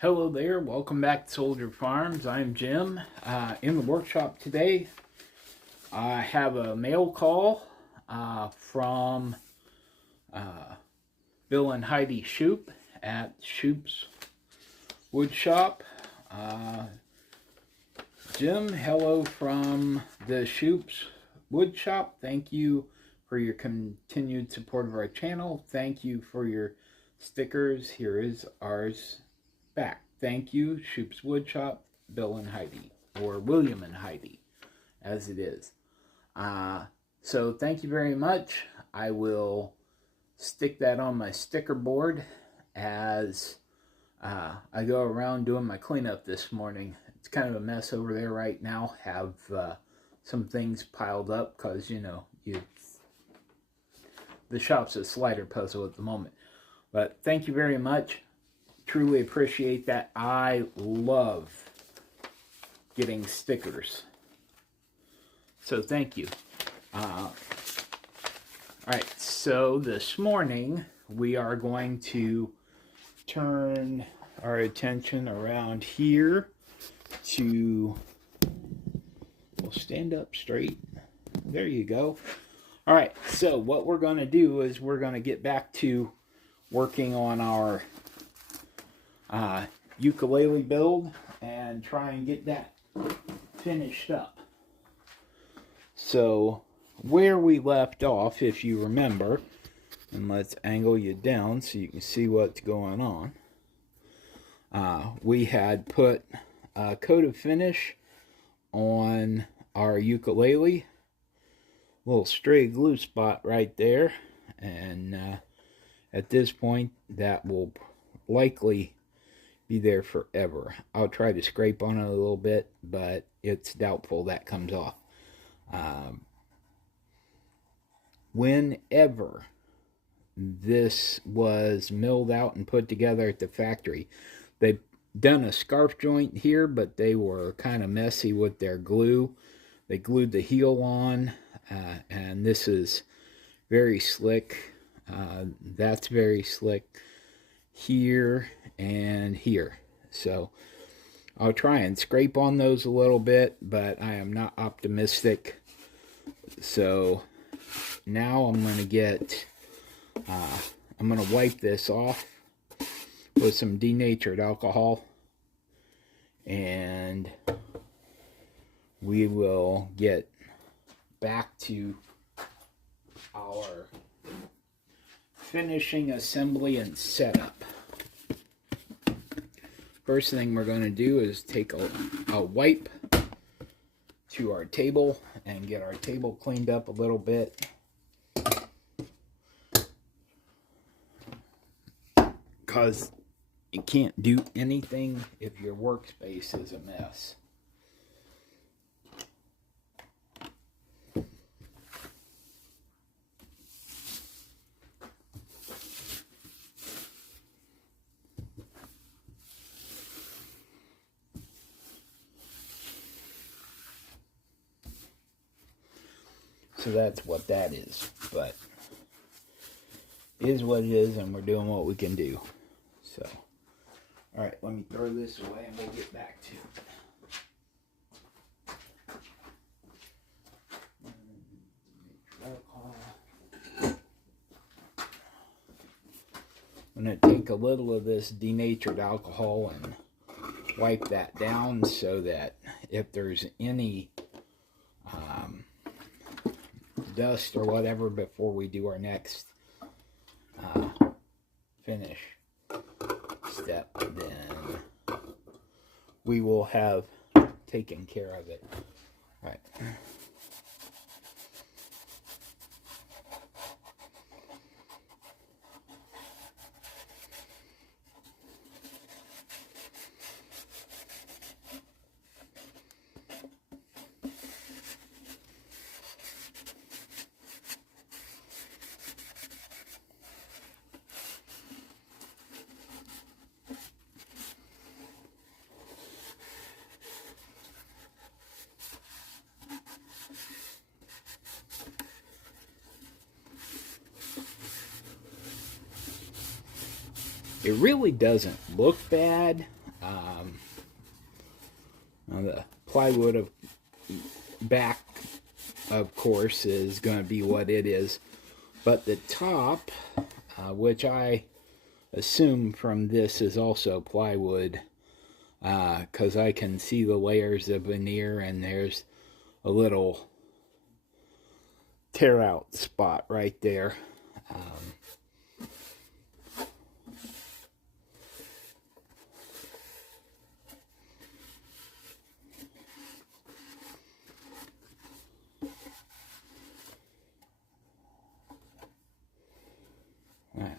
Hello there, welcome back to Soldier Farms. I'm Jim. In the workshop today, I have a mail call from Bill and Heidi Shoop at Shoop's Wood Shop. Jim, hello from the Shoop's Wood Shop. Thank you for your continued support of our channel. Thank you for your stickers. Here is ours back. Thank you, Shoop's Woodshop, Bill and Heidi, or William and Heidi, as it is. So thank you very much. I will stick that on my sticker board as I go around doing my cleanup this morning. It's kind of a mess over there right now. Have some things piled up because, the shop's a slider puzzle at the moment. But thank you very much. Truly appreciate that. I love getting stickers. So thank you. Alright, so this morning we are going to turn our attention around here to, we'll stand up straight. There you go. Alright, so what we're going to do is we're going to get back to working on our ukulele build and try and get that finished up. So where we left off, if you remember, and let's angle you down so you can see what's going on, we had put a coat of finish on our ukulele, little stray glue spot right there, and at this point that will likely be there forever. I'll try to scrape on it a little bit, but it's doubtful that comes off. Whenever this was milled out and put together at the factory, they've done a scarf joint here, but they were kind of messy with their glue. They glued the heel on, and this is very slick. That's very slick here and here. So I'll try and scrape on those a little bit, but I am not optimistic. So now I'm going to get, I'm going to wipe this off with some denatured alcohol, and we will get back to our finishing assembly and setup. First thing we're going to do is take a wipe to our table and get our table cleaned up a little bit. Because you can't do anything if your workspace is a mess. So that's what that is, but it is what it is, and we're doing what we can do. So, all right, let me throw this away and we'll get back to it. I'm going to take a little of this denatured alcohol and wipe that down so that if there's any dust or whatever before we do our next finish step, then we will have taken care of it. All right. It really doesn't look bad. Now the plywood of back, of course, is going to be what it is, but the top, which I assume from this is also plywood, because I can see the layers of veneer, and there's a little tear out spot right there.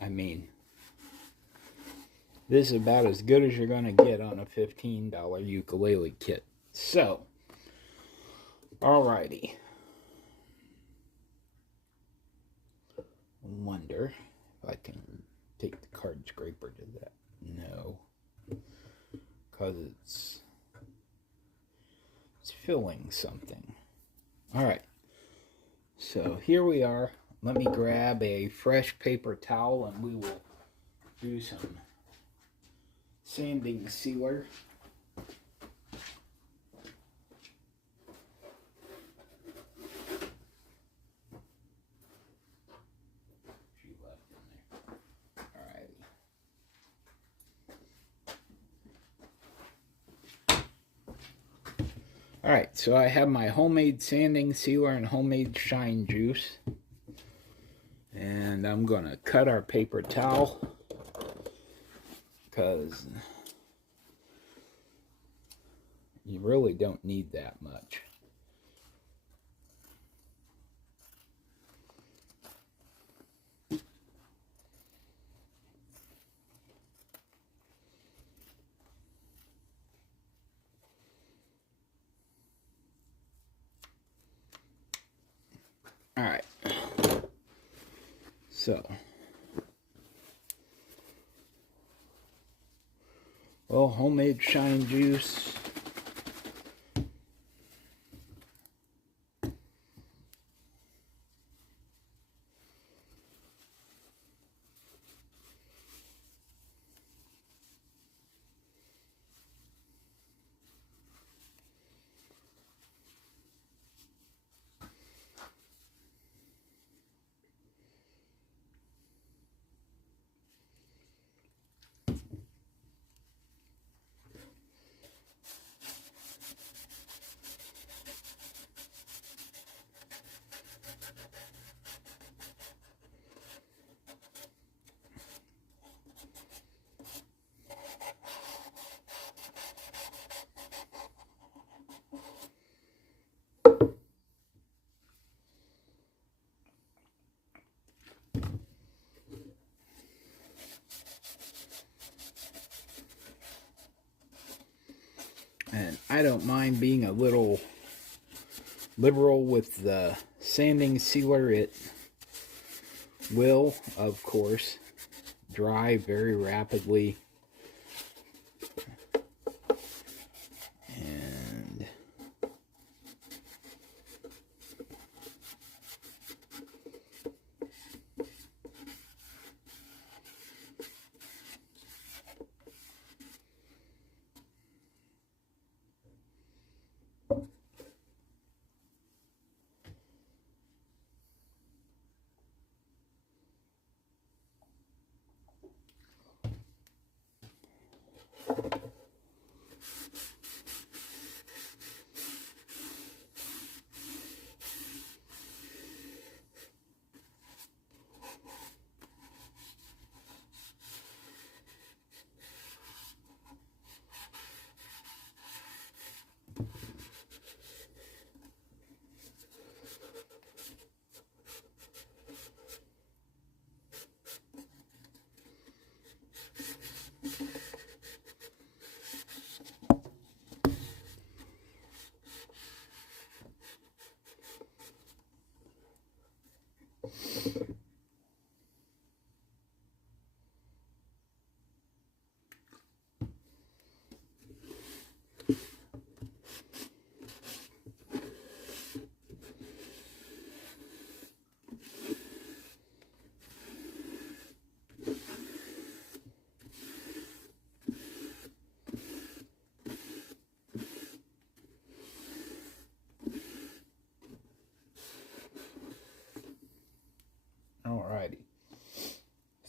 I mean, this is about as good as you're going to get on a $15 ukulele kit. So, alrighty. Wonder if I can take the card scraper to that. No. Because it's filling something. Alright. So, here we are. Let me grab a fresh paper towel and we will do some sanding sealer. She left in there. Alrighty. Alright, so I have my homemade sanding sealer and homemade shine juice. And I'm going to cut our paper towel because you really don't need that much. All right. So, well, homemade shine juice. And I don't mind being a little liberal with the sanding sealer. It will, of course, dry very rapidly. And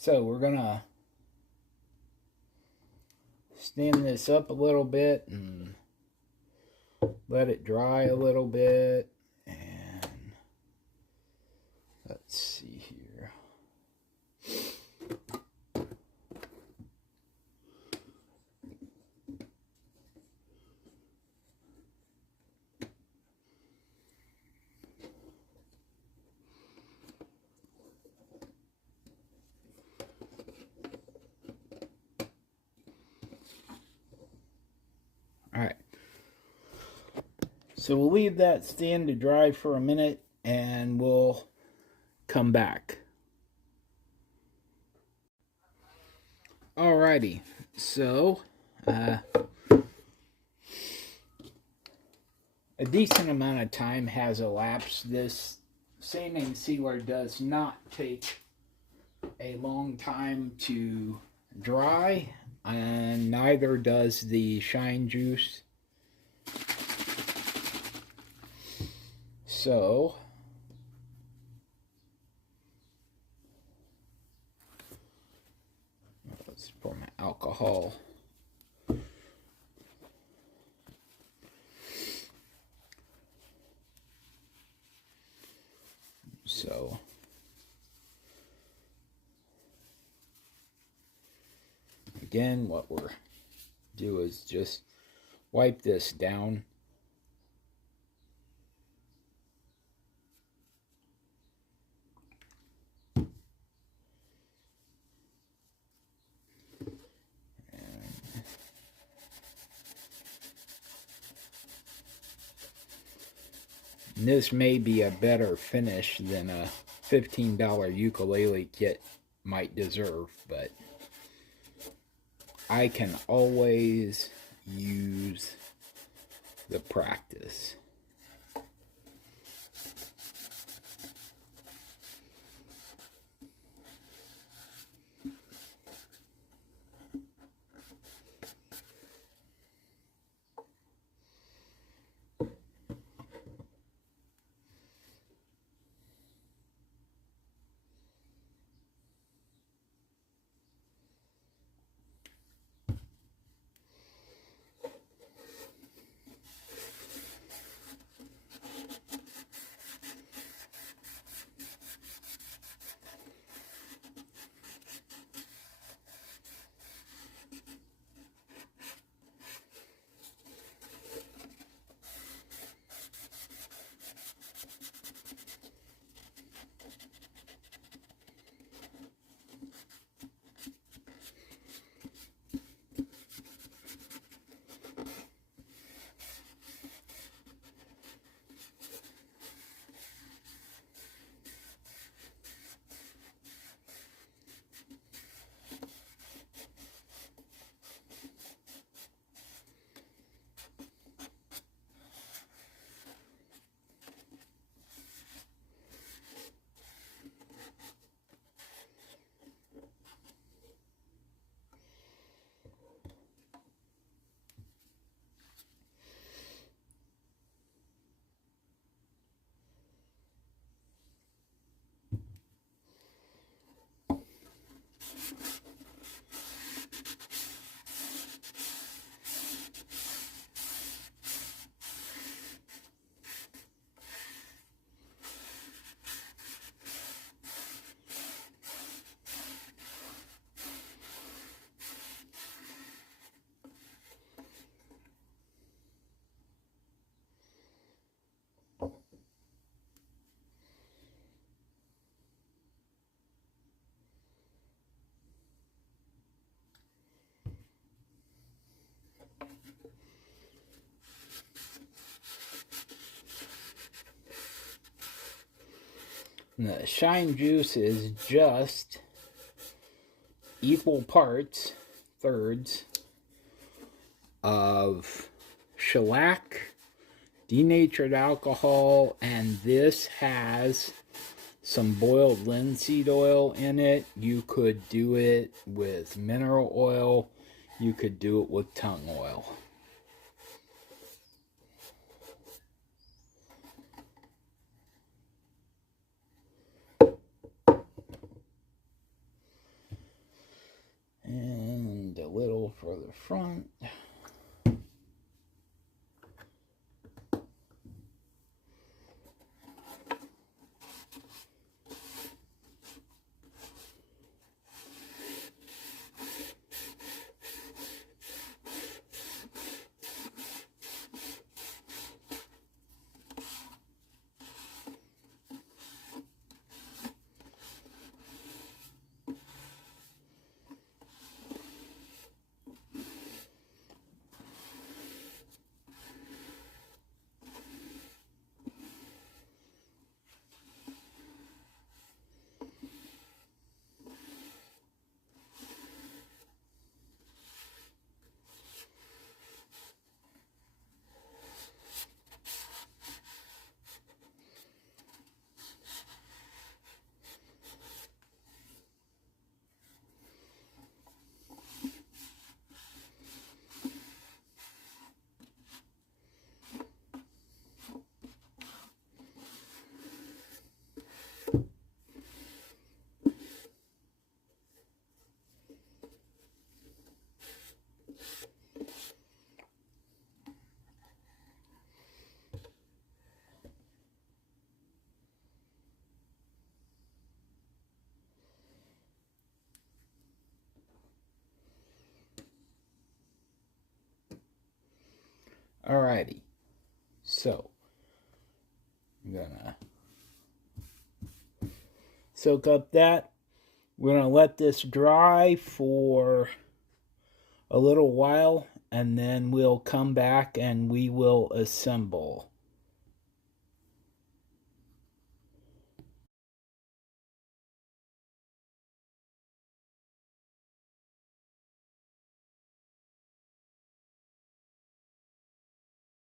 So we're gonna stand this up a little bit and let it dry a little bit. And let's see here. All right. So we'll leave that stand to dry for a minute and we'll come back. Alrighty, so a decent amount of time has elapsed. This sanding sealer does not take a long time to dry, and neither does the shine juice. So let's pour my alcohol. So again, what we're do is just wipe this down. And this may be a better finish than a $15 ukulele kit might deserve, but I can always use the practice. And the shine juice is just equal parts, thirds, of shellac, denatured alcohol, and this has some boiled linseed oil in it. You could do it with mineral oil. You could do it with tung oil. little for the front. Alrighty, so I'm gonna soak up that. We're gonna let this dry for a little while, and then we'll come back and we will assemble.